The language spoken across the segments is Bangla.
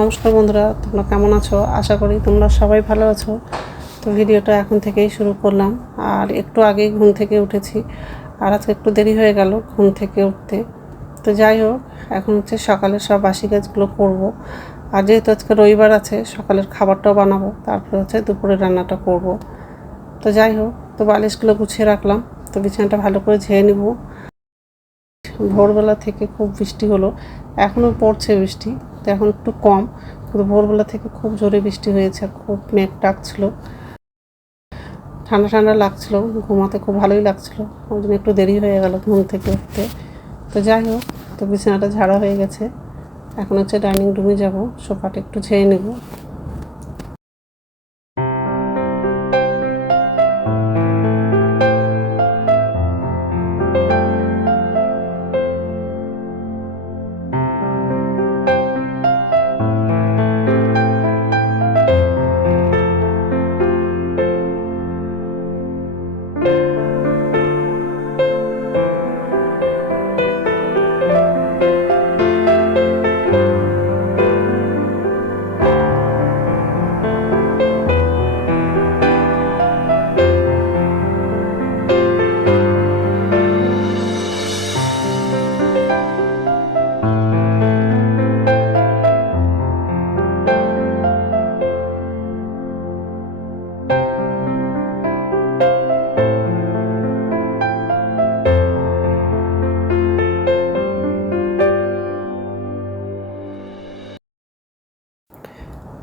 নমস্কার বন্ধুরা, তোমরা কেমন আছো? আশা করি তোমরা সবাই ভালো আছো। তো ভিডিওটা এখন থেকেই শুরু করলাম। আর একটু আগেই ঘুম থেকে উঠেছি, আর আজকে একটু দেরি হয়ে গেল ঘুম থেকে উঠতে। তো যাই হোক, এখন হচ্ছে সকালের সব বাসি কাজগুলো করব। আর যেহেতু আজকে রবিবার আছে, সকালের খাবারটাও বানাবো, তারপরে হচ্ছে দুপুরে রান্নাটা করব। তো যাই হোক, তো বালিশগুলো গুছিয়ে রাখলাম। তো বিছানাটা ভালো করে ঝেড়ে নিব। ভোরবেলা থেকে খুব বৃষ্টি হলো, এখনও পড়ছে বৃষ্টি, তো এখন একটু কম, কিন্তু ভোরবেলা থেকে খুব জোরে বৃষ্টি হয়েছে, খুব মেঘ ডাকছিল, ঠান্ডা ঠান্ডা লাগছিল, ঘুমাতে খুব ভালোই লাগছিল। ওই জন্য একটু দেরি হয়ে গেল ঘুম থেকে উঠতে। তো যাই হোক, তো বিছানাটা ঝাড়া হয়ে গেছে, এখন হচ্ছে ডাইনিং রুমে যাব, সোফাটা একটু ঝেড়ে নেব।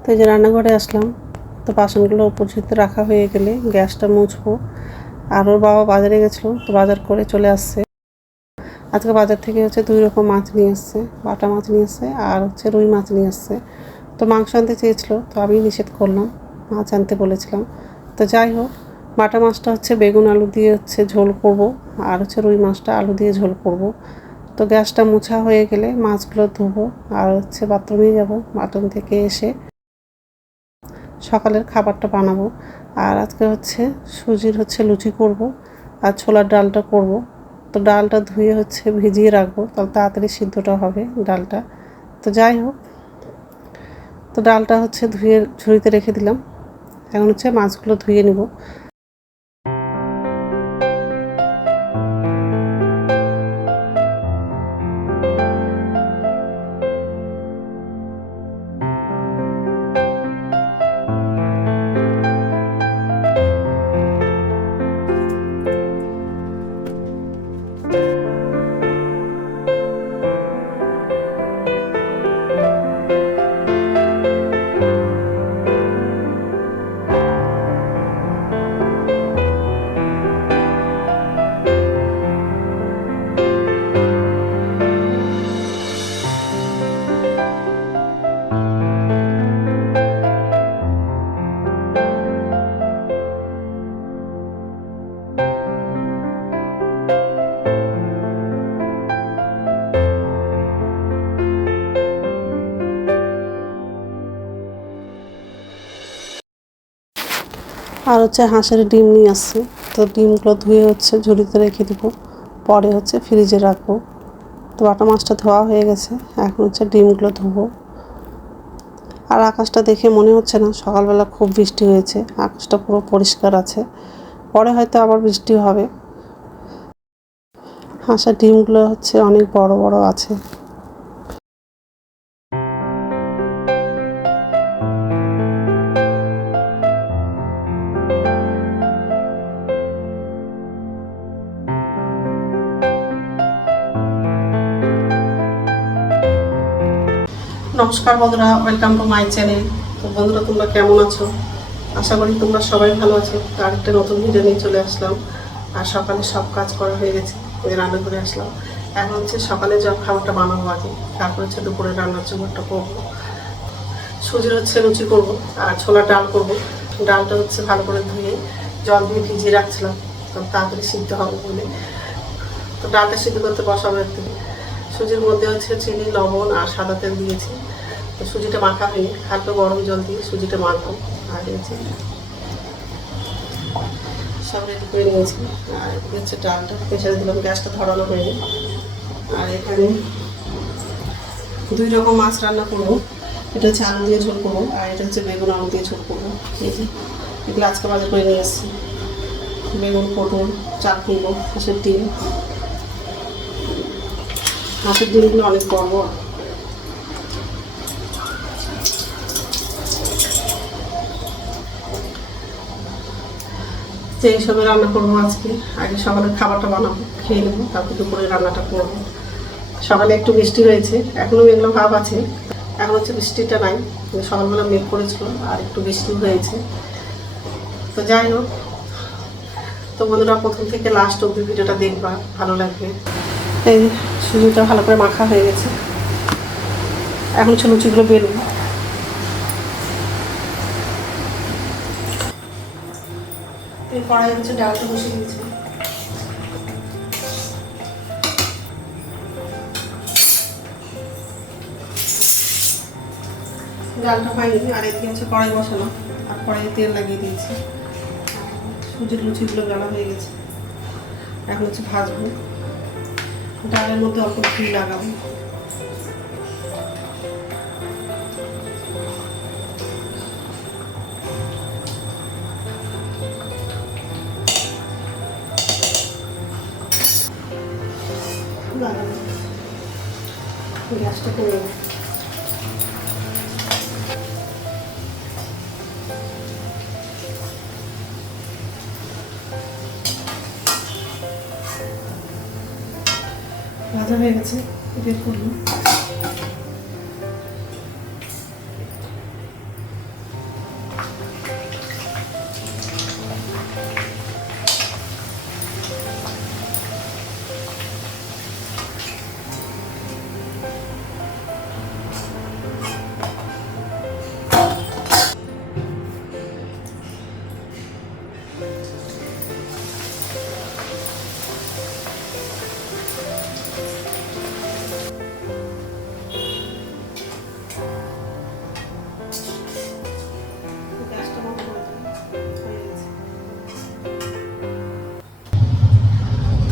তো এই যে রান্নাঘরে আসলাম। তো বাসনগুলো উপর ঝুঁতে রাখা হয়ে গেলে গ্যাসটা মুছবো। আর ওর বাবা বাজারে গেছিলো, তো বাজার করে চলে আসছে। আজকে বাজার থেকে হচ্ছে 2 রকম মাছ নিয়ে এসছে, বাটা মাছ নিয়ে এসছে আর হচ্ছে রুই মাছ নিয়ে এসছে। তো মাংস আনতে চেয়েছিলো, তো আমি নিষেধ করলাম, মাছ আনতে বলেছিলাম। তো যাই হোক, বাটা মাছটা হচ্ছে বেগুন আলু দিয়ে হচ্ছে ঝোল করব, আর হচ্ছে রুই মাছটা আলু দিয়ে ঝোল করব। তো গ্যাসটা মোছা হয়ে গেলে মাছগুলো ধুবো, আর হচ্ছে বাথরুমে যাব, বাথরুম থেকে এসে সকালের খাবারটা বানাবো। আর আজকে হচ্ছে সুজির হচ্ছে লুচি করব, আর ছোলার ডালটা করব। তো ডালটা ধুয়ে হচ্ছে ভিজিয়ে রাখবো, তাহলে তাড়াতাড়ি সিদ্ধটা হবে ডালটা। তো যাই হোক, তো ডালটা হচ্ছে ধুয়ে ঝুড়িতে রেখে দিলাম। এখন হচ্ছে মাছগুলো ধুয়ে নিব। আর হচ্ছে হাঁসের ডিম নিয়ে আসছে, তো ডিমগুলো ধুয়ে হচ্ছে ঝুড়িতে রেখে দিব, পরে হচ্ছে ফ্রিজে রাখবো। তো বাটা মাছটা ধোয়া হয়ে গেছে, এখন হচ্ছে ডিমগুলো ধুবো। আর আকাশটা দেখে মনে হচ্ছে না সকালবেলা খুব বৃষ্টি হয়েছে, আকাশটা পুরো পরিষ্কার আছে, পরে হয়তো আবার বৃষ্টি হবে। হাঁসের ডিমগুলো হচ্ছে অনেক বড় বড় আছে। নমস্কার বন্ধুরা, ওয়েলকাম টু মাই চ্যানেল। তো বন্ধুরা, তোমরা কেমন আছো? আশা করি তোমরা সবাই ভালো আছো। আর একটা নতুন ভিডিও নিয়ে চলে আসলাম। আর সকালে সব কাজ করা হয়ে গেছে, ওই রান্না করে আসলাম। এখন হচ্ছে সকালে জল খাবারটা বানাবো আগে, তারপর হচ্ছে দুপুরে রান্নার জোগাড়টা করবো। সুজির হচ্ছে লুচি করবো, আর ছোলা ডাল করবো। ডালটা হচ্ছে ভালো করে ধুয়ে জল দিয়ে ভিজিয়ে রাখছিলাম, কারণ তাড়াতাড়ি সিদ্ধ হবে বলে। তো ডালটা সিদ্ধ করতে বসাবো একটু। সুজির মধ্যে হচ্ছে চিনি, লবণ আর সাদা তেল দিয়েছি। তো সুজিটা মাখা হয়নি, হালকা গরম জল দিয়ে সুজিটা মাখবো। আর হচ্ছে সব রেডি করে নিয়েছি। আর এদিকে হচ্ছে ডালটা প্রেশারে দিলাম, গ্যাসটা ধরানো হয়নি। আর এখানে 2 রকম মাছ রান্না করবো, এটা হচ্ছে আলু দিয়ে ঝোল করবো, আর এটা হচ্ছে বেগুন আলু দিয়ে ঝোল করবো। এই যে এগুলো আজকে বাজার করে নিয়ে এসেছি। বেগুন, পটল, চাল কিনবো, হাঁসের ডিম। হাঁসের ডিমগুলো অনেক বড়। তো এইসবে রান্না করবো আজকে। আগে সকালের খাবারটা বানাবো, খেয়ে নেবো, তারপর দুপুরে রান্নাটা করবো। সকালে একটু বৃষ্টি হয়েছে, এখনও মেঘলা ভাব আছে। এখন হচ্ছে বৃষ্টিটা নাই, সকালবেলা মেঘ করেছিল আর একটু বৃষ্টি হয়েছে। তো যাই হোক, তো বন্ধুরা প্রথম থেকে লাস্ট অব্দি ভিডিওটা দেখবা, ভালো লাগবে। এই সুজিটা ভালো করে মাখা হয়ে গেছে, এখন লুচিগুলো বেলবো। এই কড়াই হচ্ছে ডালটা বসিয়ে দিয়েছি। ডালটা হয়নি, আর এদিকে হচ্ছে কড়াই বসানো, আর কড়াইয়ে তেল লাগিয়ে দিয়েছি। সুজির লুচিগুলো বেলা হয়ে গেছে, এখন হচ্ছে ভাজবো। ডালের মধ্যে অল্প ঘি লাগাবো। গ্যাসটা করে ভাজা হয়ে গেছে, বের করবো।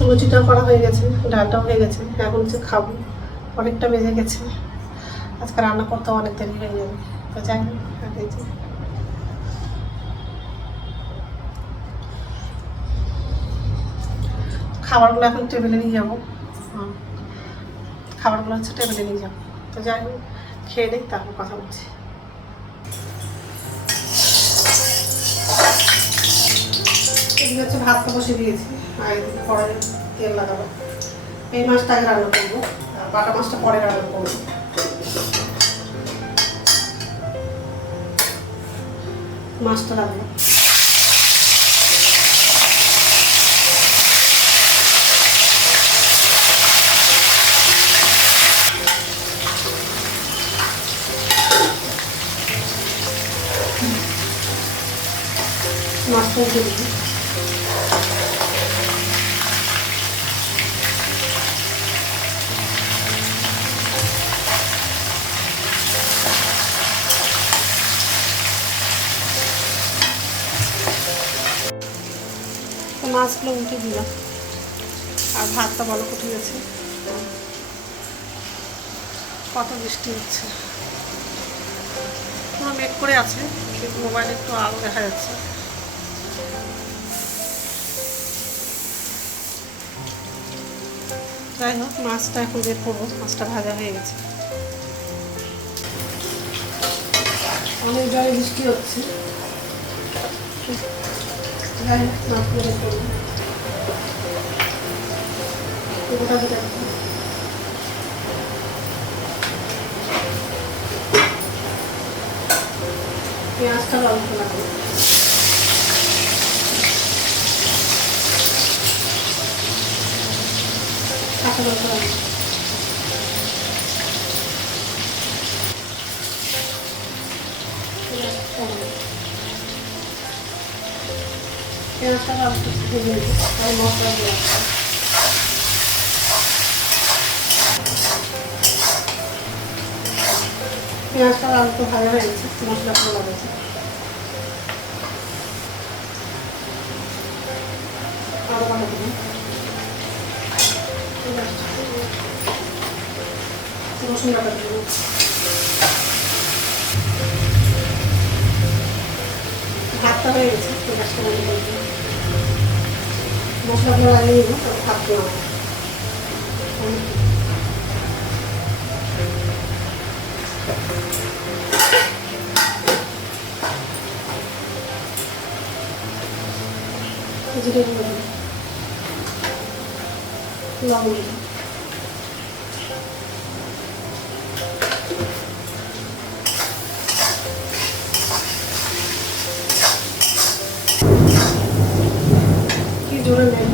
লুচিটাও করা হয়ে গেছে, ডালটাও হয়ে গেছে, এখন হচ্ছে খাবো। অনেকটা বেজে গেছে, আজকে রান্না করতেও অনেক দেরি হয়ে যাবে। তো যাই হোক, খাবারগুলো এখন টেবিলে নিয়ে যাবো। খাবারগুলো হচ্ছে টেবিলে নিয়ে যাবো। তো যাই হোক, খেয়ে নিই, তারপর কথা বলছি। এদিকে হচ্ছে ভাতটা বসে দিয়েছি, আর এদিকে কড়াই তেল লাগাবো। এই মাছটা আগে রান্না করবো, আর বাটা মাছটা পরে রান্না করবো। মাছটা রাখবো। মাছটা দিয়ে দিবি। মাছগুলো উল্টে দিলাম, আর ভাতটা ভালো উঠে গেছে। কত বৃষ্টি হচ্ছে, মেঘ করে আছে, কিন্তু মোবাইলে একটু আলো দেখা যাচ্ছে। যাই হোক, মাছটা এখন বের করবো। মাছটা ভাজা হয়ে গেছে, অনেক জলে বৃষ্টি হচ্ছে। যাই হোক, মাছগুলো বের করবো। পেঁয়াজটা অল্প লাগবে। কাঁচা লঙ্কা লাগবে। পেঁয়াজটা অল্প ভেজে নেব, তাই মশলা দিয়ে পেঁয়াজটা অল্প ভাজা হয়ে গেছে, মশলাটা লাগাচ্ছে। আরো ভালো দেবো, রসুন বাটা দেবো। ভাতটা হয়ে গেছে, গ্যাসটা বন্ধ করে দিই। মশলাগুলো লাগিয়ে নিব, তারপর ভাত নামাবো। জিরে গুঁড়ো, লবণ, কি জোরে নেই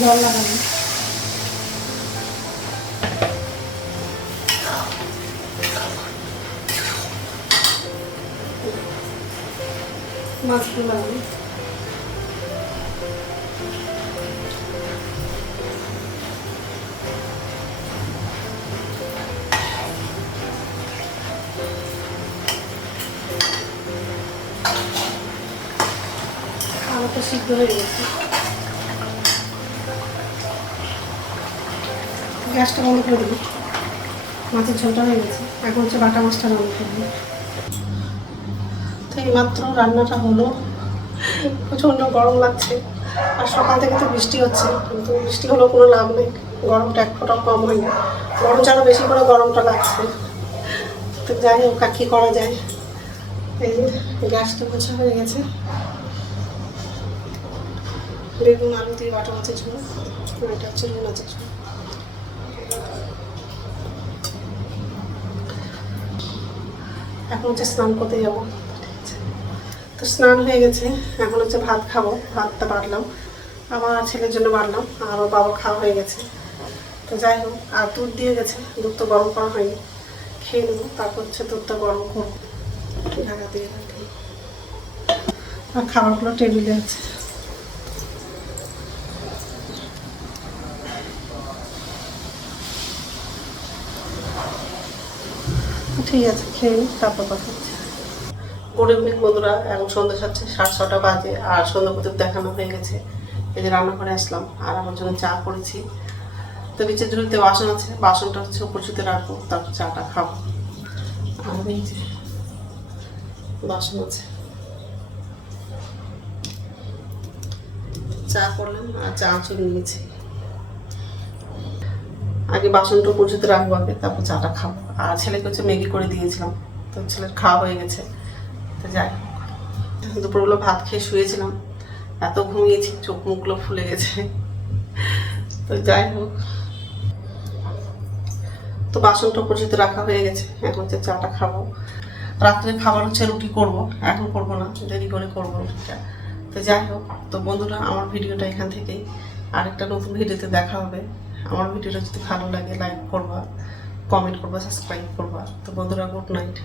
জল লাগানো। মাছগুলো লাগানো। আলুটা সিদ্ধ হয়ে গেছে, গ্যাসটা বন্ধ করে দিবি। মাছের ঝোলটা হয়ে গেছে, এখন হচ্ছে বাটা মাছটা রান্না করবো। তো এইমাত্র রান্নাটা হলো, প্রচণ্ড গরম লাগছে। আর সকাল থেকে তো বৃষ্টি হচ্ছে, কিন্তু বৃষ্টি হলেও কোনো লাভ নেই, গরমটা এক ফোঁটাও কম হয়নি, বরং আরও বেশি করে গরমটা লাগছে। তো যাই হোক, আর কী করা যায়। এই যে গ্যাসটা মোছা হয়ে গেছে, বেগুন আলু দিয়ে বাটা মাছের ঝোল, এটা হচ্ছে রুই মাছের ঝোল। এখন হচ্ছে স্নান করতে যাবো। তো স্নান হয়ে গেছে, এখন হচ্ছে ভাত খাবো। ভাতটা বাড়লাম, আমার ছেলের জন্য বাড়লাম, আর ওর বাবা খাওয়া হয়ে গেছে। তো যাই হোক, আর দুধ দিয়ে গেছে, দুধ তো গরম করা হয়নি, খেয়ে নেবো। তারপর হচ্ছে দুধটা গরম করবো, ঢাকা দিয়ে রাখবো। আর খাবারগুলো টেবিলে আছে। ঠিক আছে, খেয়ে নিই, তারপর কথা হচ্ছে। গুড ইভিনিং বন্ধুরা, এখন সন্ধ্যা হচ্ছে 6:30 বাজে, আর সন্ধ্যা প্রদীপ দেখানো হয়ে গেছে। এই যে রান্নাঘরে আসলাম, আর আমার জন্য চা করেছি। তো নিচের ঝুড়িতে বাসন আছে, বাসনটা হচ্ছে উপর ঝুড়িতে রাখবো, তারপর চাটা খাবো। আর এই যে বাসন আছে, চা করলাম আর চা চলে নিয়েছি। আগে বাসনটা উপর ঝুড়িতে রাখবো, আগে তারপর চাটা খাবো। আর ছেলেকে হচ্ছে ম্যাগি করে দিয়েছিলাম, তো ছেলের খাওয়া হয়ে গেছে। তো যাই হোক, দুপুরবেলা ভাত খেয়ে শুয়েছিলাম, এত ঘুমিয়েছি চোখ মুখগুলো ফুলে গেছে। তো যাই হোক, তো বাসনটা পর্যন্ত রাখা হয়ে গেছে, এখন হচ্ছে চাটা খাবো। রাত্রে খাবার হচ্ছে রুটি করব, এখন করব না, দেরি করে করবো রুটিটা। তো যাই হোক, তো বন্ধুরা আমার ভিডিওটা এখান থেকেই, আরেকটা নতুন ভিডিওতে দেখা হবে। আমার ভিডিওটা যদি ভালো লাগে লাইক করবা, কমেন্ট করবা, সাবস্ক্রাইব করবা। তো বন্ধুরা, গুড নাইট।